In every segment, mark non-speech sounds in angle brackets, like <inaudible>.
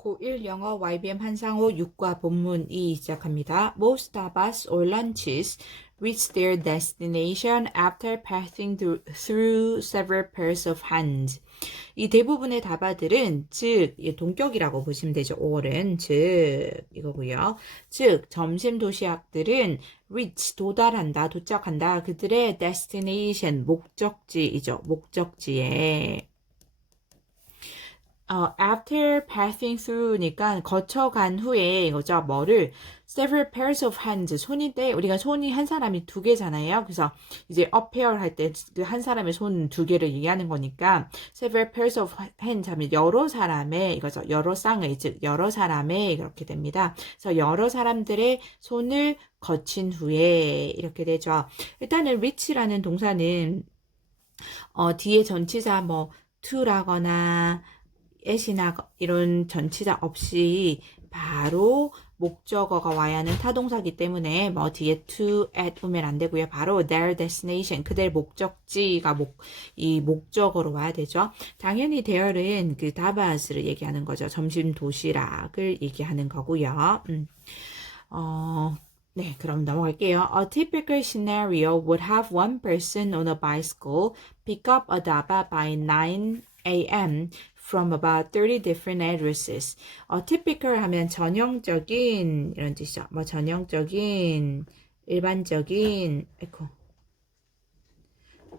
고1 영어 YBM 한상호 6과 본문이 시작합니다. Most tapas or lunches reach their destination after passing through, several pairs of hands. 이 대부분의 다바들은 즉이 동격이라고 보시면 되죠. or은 즉 이거고요. 즉 점심 도시락들은 reach 도달한다, 도착한다. 그들의 destination 목적지이죠. 목적지에 어, after passing through니까 거쳐간 후에 이거죠. 뭐를 several pairs of hands 손인데 우리가 손이 한 사람이 두 개잖아요. 그래서 이제 a pair 할때그한 사람의 손 두 개를 얘기하는 거니까 several pairs of hands 하면 여러 사람의 이거죠. 여러 쌍의 즉 여러 사람의 이렇게 됩니다. 그래서 여러 사람들의 손을 거친 후에 이렇게 되죠. 일단은 reach라는 동사는 어, 뒤에 전치사 뭐 to라거나 at이나 이런 전치사 없이 바로 목적어가 와야 하는 타동사기 때문에 뭐 뒤에 to, at 오면 안 되고요. 바로 their destination, 그들 목적지가 목, 이 목적어로 와야 되죠. 당연히 there은 그 다바스를 얘기하는 거죠. 점심 도시락을 얘기하는 거고요. 음. 어, 네, 그럼 넘어갈게요. A typical scenario would have one person on a bicycle pick up a daba by 9 a.m. from about 30 different addresses. 어, typical 하면 전형적인 이런 뜻이죠. 뭐 전형적인, 일반적인, 에코.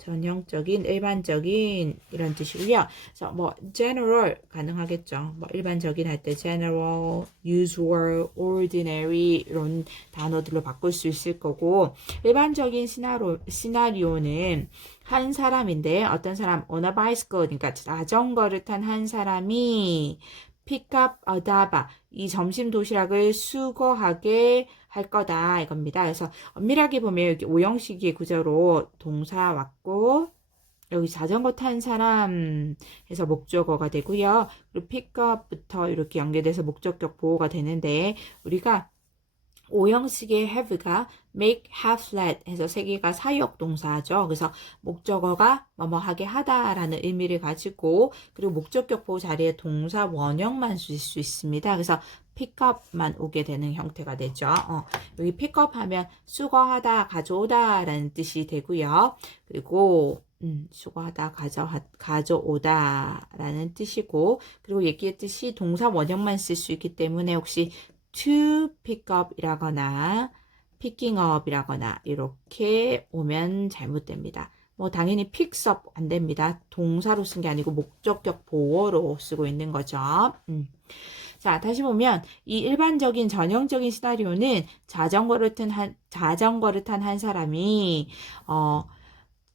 전형적인, 일반적인 이런 뜻이고요. 그래서 뭐 general 가능하겠죠. 뭐 일반적인 할 때 general, usual, ordinary 이런 단어들로 바꿀 수 있을 거고 일반적인 시나리오, 시나리오는 한 사람인데 어떤 사람 on a bicycle 그러니까 자전거를 탄 한 사람이 pick up a daba 이 점심 도시락을 수거하게 할 거다 이겁니다. 그래서 엄밀하게 보면 여기 오형식의 구조로 동사 왔고 여기 자전거 탄 사람 해서 목적어가 되고요. 그리고 pickup부터 이렇게 연계돼서 목적격 보호가 되는데 우리가 오형식의 have가 make, have, let 해서 세 개가 사역 동사죠. 그래서 목적어가 뭐뭐 하게 하다라는 의미를 가지고 그리고 목적격 보호 자리에 동사 원형만 쓸 수 있습니다. 그래서 pickup만 오게 되는 형태가 되죠. 어, 여기 pick up 하면 수거하다, 가져오다 라는 뜻이 되고요. 그리고 음, 수거하다, 가져, 가져오다 라는 뜻이고, 그리고 얘기했듯이 동사 원형만 쓸 수 있기 때문에 혹시 to pick up이라거나 picking up이라거나 이렇게 오면 잘못됩니다. 뭐 당연히 picks up 안 됩니다. 동사로 쓴 게 아니고 목적격 보어로 쓰고 있는 거죠. 음. 자, 다시 보면 이 일반적인 전형적인 시나리오는 자전거를 탄 한, 자전거를 탄 한 사람이 어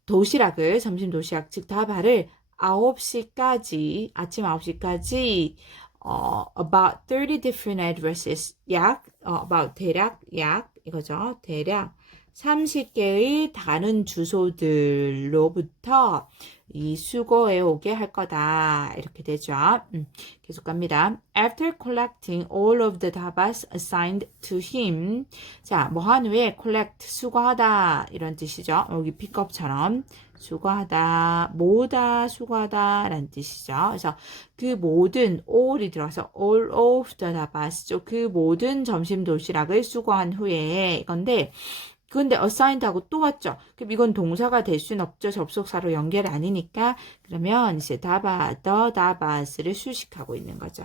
도시락을 점심 도시락 즉 다발을 9시까지 아침 9시까지 어, about 30 different addresses 약 어, about 대략 약 이거죠. 대략 30개의 다른 주소들로부터 이 수거해 오게 할 거다. 이렇게 되죠. 음, 계속 갑니다. After collecting all of the dabas assigned to him. 자, 뭐 한 후에 collect, 수거하다. 이런 뜻이죠. 여기 픽업처럼. 수거하다, 모다, 수거하다 라는 뜻이죠. 그래서 그 모든 all이 들어서 all of the dabas죠. 그 모든 점심 도시락을 수거한 후에 이건데 그런데 assigned하고 또 왔죠. 그럼 이건 동사가 될 수는 없죠. 접속사로 연결 아니니까 그러면 이제 다바, the dabas를 수식하고 있는 거죠.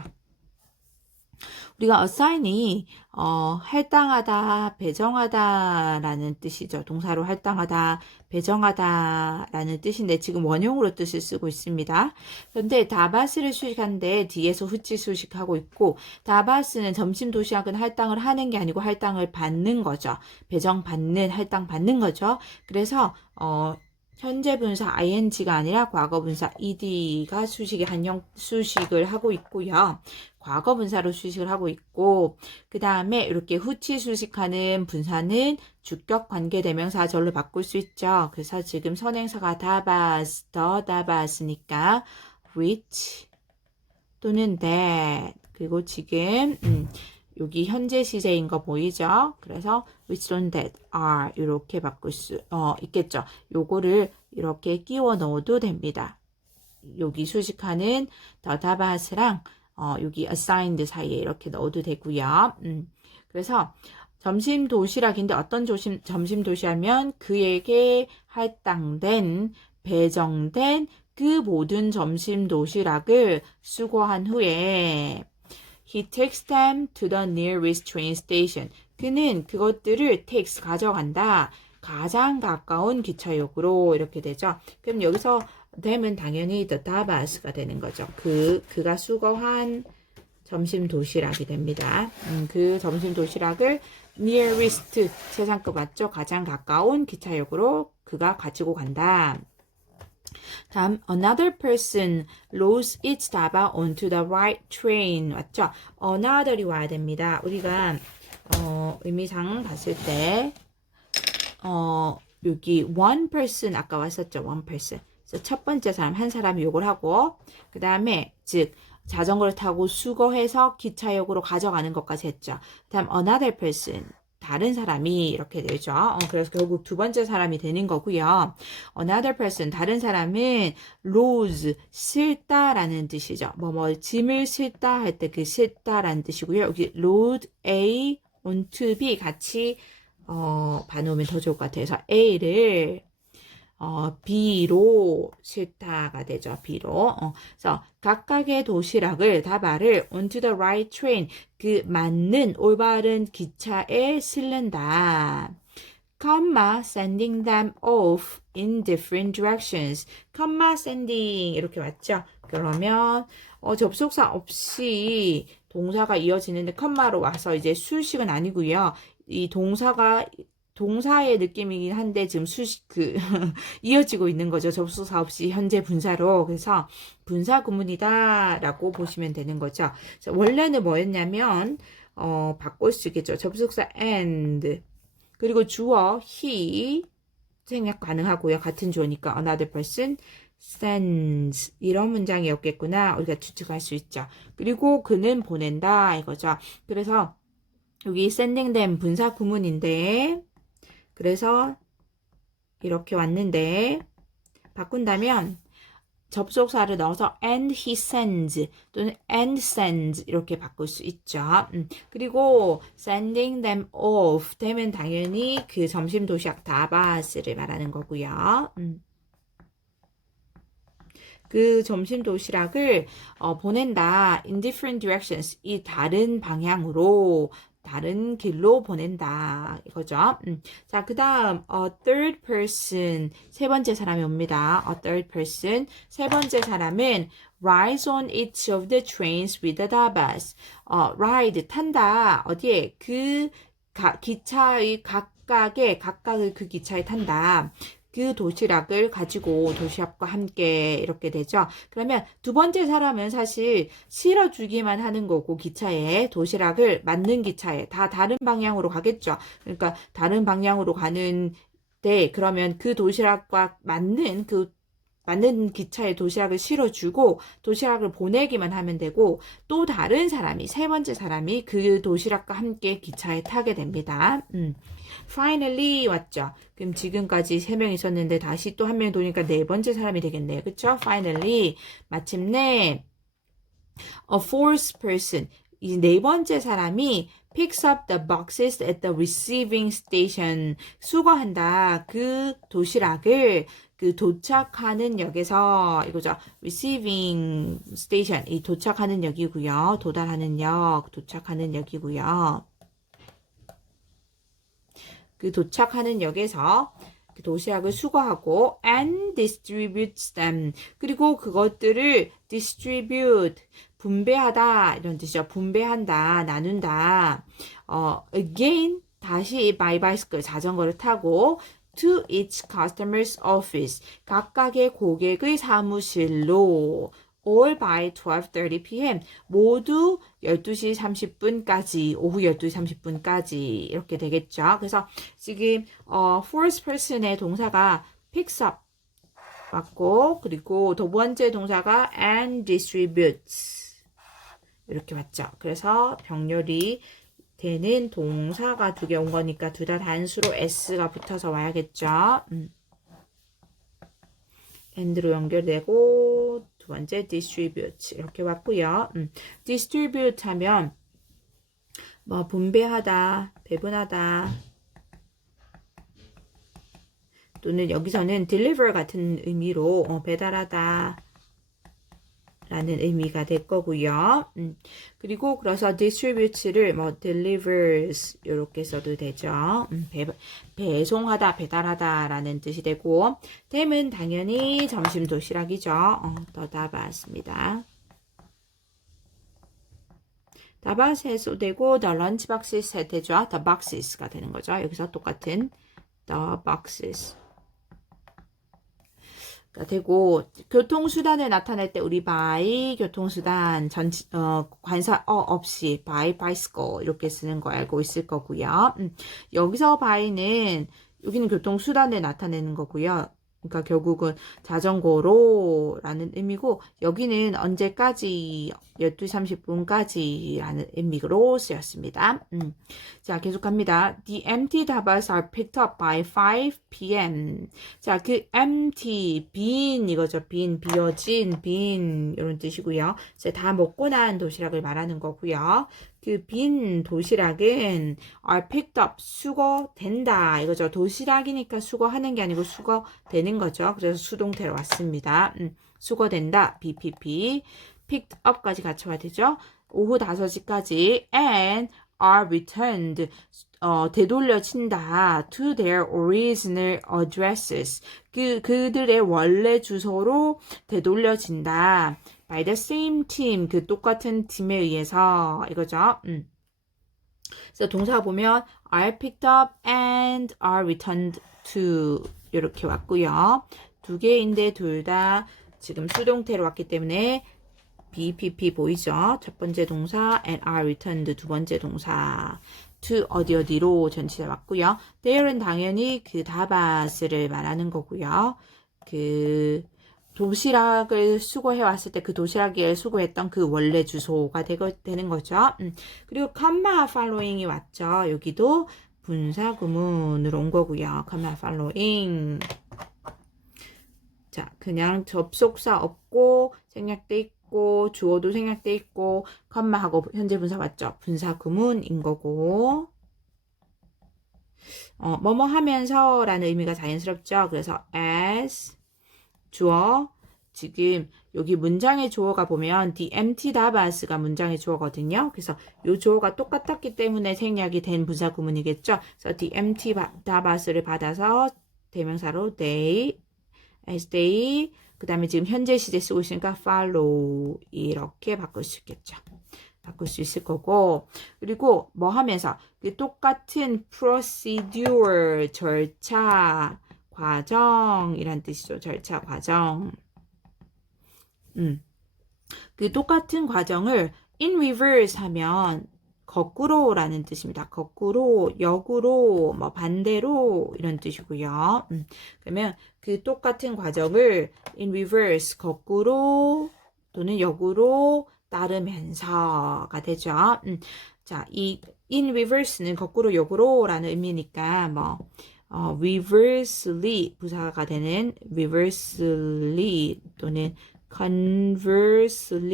우리가 assign이 어, 할당하다, 배정하다라는 뜻이죠. 동사로 할당하다, 배정하다라는 뜻인데 지금 원형으로 뜻을 쓰고 있습니다. 그런데 다바스를 수식하는데 뒤에서 후치 수식하고 있고 다바스는 점심 도시락은 할당을 하는 게 아니고 할당을 받는 거죠. 배정 받는, 할당 받는 거죠. 그래서 어, 현재 분사 ing가 아니라 과거 분사 ed가 수식의 한형 수식을 하고 있고요. 과거 분사로 수식을 하고 있고 그 다음에 이렇게 후치 수식하는 분사는 주격 관계 대명사 절로 바꿀 수 있죠. 그래서 지금 선행사가 다바스, 더 다바스니까 which 또는 that 그리고 지금 음, 여기 현재 시제인 거 보이죠? 그래서 which 또는 that are 이렇게 바꿀 수 어, 있겠죠. 요거를 이렇게 끼워 넣어도 됩니다. 여기 수식하는 더 다바스랑 어, 여기 assigned 사이에 이렇게 넣어도 되고요. 음, 그래서 점심 도시락인데 어떤 조심, 점심 도시락이면 그에게 할당된 배정된 그 모든 점심 도시락을 수거한 후에 he takes them to the nearest train station. 그는 그것들을 takes 가져간다. 가장 가까운 기차역으로 이렇게 되죠. 그럼 여기서 them은 당연히 the dabas가 되는 거죠. 그 그가 수거한 점심 도시락이 됩니다. 음, 그 점심 도시락을 nearest 최상급 맞죠? 가장 가까운 기차역으로 그가 가지고 간다. 다음 another person loads its daba onto the right train 맞죠? another이 와야 됩니다. 우리가 어, 의미상 봤을 때 어, 여기 one person 아까 왔었죠? one person. 그래서 첫 번째 사람 한 사람이 욕을 하고 그 다음에 즉 자전거를 타고 수거해서 기차역으로 가져가는 것까지 했죠. 다음 another person 다른 사람이 이렇게 되죠. 어, 그래서 결국 두 번째 사람이 되는 거고요. Another person 다른 사람은 lose 실다라는 뜻이죠. 뭐 뭐 짐을 실다 할 때그 실다라는 뜻이고요. 여기 load A onto B 같이 어, 봐놓으면 더 좋을 것 같아요. 그래서 A를 어, B로 실타가 되죠. B로. 어, 그래서 각각의 도시락을 다발을 onto the right train 그 맞는 올바른 기차에 실른다. comma sending them off in different directions. comma sending 이렇게 왔죠. 그러면 어, 접속사 없이 동사가 이어지는데 컴마로 와서 이제 수식은 아니고요. 이 동사가 동사의 느낌이긴 한데 지금 수식 그 <laughs> 이어지고 있는 거죠. 접속사 없이 현재 분사로. 그래서 분사 구문이다라고 보시면 되는 거죠. 원래는 뭐였냐면 어 바꿔 쓰겠죠. 접속사 and 그리고 주어 he 생략 가능하고요. 같은 주어니까 another person sends 이런 문장이었겠구나. 우리가 추측할 수 있죠. 그리고 그는 보낸다 이거죠. 그래서 여기 sending them 분사 구문인데 그래서 이렇게 왔는데 바꾼다면 접속사를 넣어서 and he sends 또는 and sends 이렇게 바꿀 수 있죠. 음, 그리고 sending them off 되면 당연히 그 점심 도시락 다바스를 말하는 거고요. 음. 그 점심 도시락을 어, 보낸다 in different directions 이 다른 방향으로 다른 길로 보낸다 이거죠. 음. 자, 그 다음 a third person 세 번째 사람이 옵니다. a third person 세 번째 사람은 rides on each of the trains with the dabas. 어, ride 탄다 어디에 그 가, 기차의 각각의 각각의 그 기차에 탄다. 그 도시락을 가지고 도시락과 함께 이렇게 되죠. 그러면 두 번째 사람은 사실 실어주기만 하는 거고 기차에 도시락을 맞는 기차에 다 다른 방향으로 가겠죠. 그러니까 다른 방향으로 가는 데 그러면 그 도시락과 맞는 그 맞는 기차에 도시락을 실어주고 도시락을 보내기만 하면 되고 또 다른 사람이 세 번째 사람이 그 도시락과 함께 기차에 타게 됩니다. 음. finally 왔죠. 그럼 지금까지 세 명 있었는데 다시 또 한 명 도니까 네 번째 사람이 되겠네요. 그쵸? finally 마침내 a fourth person 이 네 번째 사람이 picks up the boxes at the receiving station 수거한다. 그 도시락을 그 도착하는 역에서 이거죠. receiving station 이 도착하는 역이고요. 도달하는 역, 도착하는 역이고요. 그 도착하는 역에서 그 도시락을 수거하고 and distributes them 그리고 그것들을 distribute 분배하다 이런 뜻이죠. 분배한다, 나눈다. 어, again 다시 by bicycle 자전거를 타고 to each customer's office 각각의 고객의 사무실로 all by 12:30 p.m. 모두 12시 30분까지 오후 12시 30분까지 이렇게 되겠죠. 그래서 지금 어 first person의 동사가 picks up 맞고 그리고 두 번째 동사가 and distributes 이렇게 맞죠. 그래서 병렬이 되는 동사가 두 개 온 거니까 둘 다 단수로 s가 붙어서 와야겠죠. 음. and로 연결되고 두 번째 distribute 이렇게 왔고요. 음, distribute 하면 뭐 분배하다, 배분하다 또는 여기서는 deliver 같은 의미로 어, 배달하다 라는 의미가 될 거고요. 음, 그리고 그래서 distribute를 뭐 delivers 이렇게 써도 되죠. 음, 배, 배송하다, 배달하다 라는 뜻이 되고 댐은 당연히 점심 도시락이죠. 어, 더다 봤습니다. 다바스에서 되고 the lunch boxes 해 되죠. the boxes가 되는 거죠. 여기서 똑같은 the boxes. 가 되고 교통수단을 나타낼 때 우리 by 교통수단 전 어, 관사 어 없이 by bicycle 이렇게 쓰는 거 알고 있을 거고요. 음, 여기서 by는 여기는 교통수단을 나타내는 거고요. 그러니까 결국은 자전거로 라는 의미고 여기는 언제까지 12시 30분까지 라는 의미로 쓰였습니다. 음. 자, 계속합니다. The empty tablets are picked up by 5 p.m. 자, 그 empty 빈 이거죠. 빈 비어진 빈 이런 뜻이고요. 이제 다 먹고 난 도시락을 말하는 거고요. 그 빈 도시락은 are picked up 수거된다 이거죠. 도시락이니까 수거하는 게 아니고 수거되는 거죠. 그래서 수동태로 왔습니다. 음, 수거된다 BPP picked up까지 같이 와야 되죠. 오후 5시까지 and are returned 어, 되돌려친다 to their original addresses 그 그들의 원래 주소로 되돌려진다 by the same team 그 똑같은 팀에 의해서 이거죠. 음. 그래서 동사 보면 are picked up and are returned to 이렇게 왔고요. 두 개인데 둘 다 지금 수동태로 왔기 때문에 BPP 보이죠? 첫 번째 동사 and are returned 두 번째 동사 to 어디 어디로 전치사 왔고요. there은 당연히 그 다바스를 말하는 거고요. 그 도시락을 수거해 왔을 때 그 도시락에 수거했던 그 원래 주소가 되거, 되는 거죠. 음. 그리고 comma following이 왔죠. 여기도 분사 구문으로 온 거고요. comma following. 자, 그냥 접속사 없고 생략돼 있고 주어도 생략돼 있고 컴마하고 현재 분사 맞죠? 분사 구문인 거고 어, 뭐뭐 하면서라는 의미가 자연스럽죠. 그래서 as 주어 지금 여기 문장의 주어가 보면 the empty dabas가 문장의 주어거든요. 그래서 이 주어가 똑같았기 때문에 생략이 된 분사 구문이겠죠. 그래서 the empty dabas를 받아서 대명사로 they as they 그 다음에 지금 현재 시제 쓰고 있으니까 follow 이렇게 바꿀 수 있겠죠. 바꿀 수 있을 거고 그리고 뭐 하면서 똑같은 procedure 절차 과정이란 뜻이죠. 절차 과정. 음. 그 똑같은 과정을 in reverse 하면 거꾸로라는 뜻입니다. 거꾸로, 역으로, 뭐 반대로 이런 뜻이고요. 음. 그러면 그 똑같은 과정을 in reverse 거꾸로 또는 역으로 따르면서가 되죠. 음. 자, 이 in reverse는 거꾸로 역으로라는 의미니까 뭐 어, reversely 부사가 되는 reversely 또는 conversely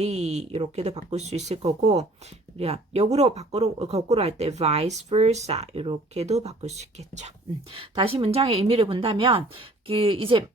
이렇게도 바꿀 수 있을 거고 우리가 역으로 바꾸로 거꾸로 할 때 vice versa 이렇게도 바꿀 수 있겠죠. 음. 다시 문장의 의미를 본다면 그 이제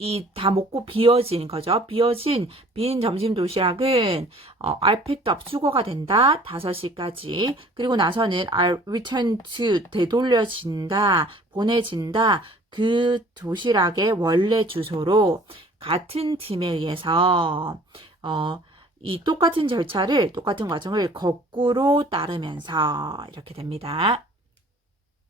이 다 먹고 비어진 거죠. 비어진 빈 점심 도시락은 어, are picked up 수거가 된다. 5시까지. 그리고 나서는 are returned to 되돌려진다. 보내진다. 그 도시락의 원래 주소로 같은 팀에 의해서 어, 이 똑같은 절차를 똑같은 과정을 거꾸로 따르면서 이렇게 됩니다.